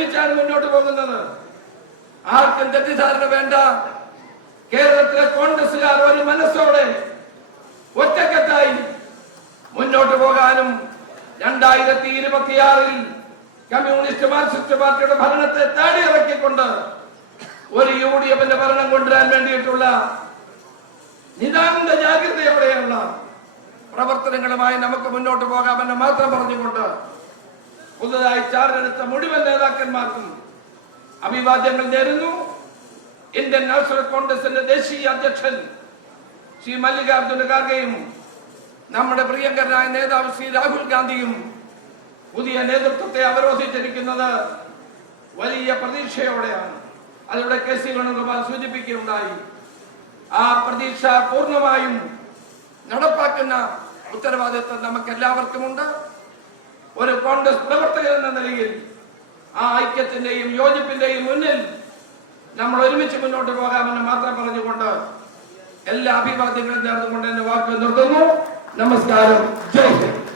ഒരുമിച്ചാണ് മുന്നോട്ട് പോകുന്നത്. ആർക്കും തെറ്റിദ്ധാരണ വേണ്ട. കേരളത്തിലെ കോൺഗ്രസുകാർ ഒരു മനസ്സോടെ ഒറ്റക്കെട്ടായി മുന്നോട്ട് പോകാനും 2026 കമ്മ്യൂണിസ്റ്റ് മാർക്സിസ്റ്റ് പാർട്ടിയുടെ ഭരണത്തെ താടിയിറക്കിക്കൊണ്ട് ഒരു UDFന്റെ ഭരണം കൊണ്ടുവരാൻ വേണ്ടിയിട്ടുള്ള നിതാന്ത ജാഗ്രതയോടെയുള്ള പ്രവർത്തനങ്ങളുമായി നമുക്ക് മുന്നോട്ട് പോകാമെന്ന് മാത്രം പറഞ്ഞുകൊണ്ട് പുതുതായി ചാർജ് എടുത്ത മുഴുവൻ നേതാക്കന്മാർക്കും അഭിവാദ്യങ്ങൾ നേരുന്നു. ഇന്ത്യൻ നാഷണൽ കോൺഗ്രസിന്റെ ദേശീയ അധ്യക്ഷൻ ശ്രീ മല്ലികാർജുന ഖാർഗെയും നമ്മുടെ പ്രിയങ്കരനായ നേതാവ് ശ്രീ രാഹുൽ ഗാന്ധിയും പുതിയ നേതൃത്വത്തെ അവരോധിച്ചിരിക്കുന്നത് വലിയ പ്രതീക്ഷയോടെയാണ്. അതിലൂടെ KC വേണുഗോപാൽ സൂചിപ്പിക്കുകയുണ്ടായി. ആ പ്രതീക്ഷ പൂർണ്ണമായും നടപ്പാക്കുന്ന ഉത്തരവാദിത്വം നമുക്ക് എല്ലാവർക്കുമുണ്ട്. ഒരു കോൺഗ്രസ് പ്രവർത്തകൻ എന്ന നിലയിൽ ആ ഐക്യത്തിന്റെയും യോജിപ്പിന്റെയും മുന്നിൽ നമ്മൾ ഒരുമിച്ച് മുന്നോട്ട് പോകാമെന്ന് മാത്രം പറഞ്ഞുകൊണ്ട് എല്ലാ അഭിവാദ്യങ്ങളും നേർന്നുകൊണ്ട് എന്റെ വാക്കുകൾ നിർത്തുന്നു. നമസ്കാരം. ജയ് ഹിന്ദ്.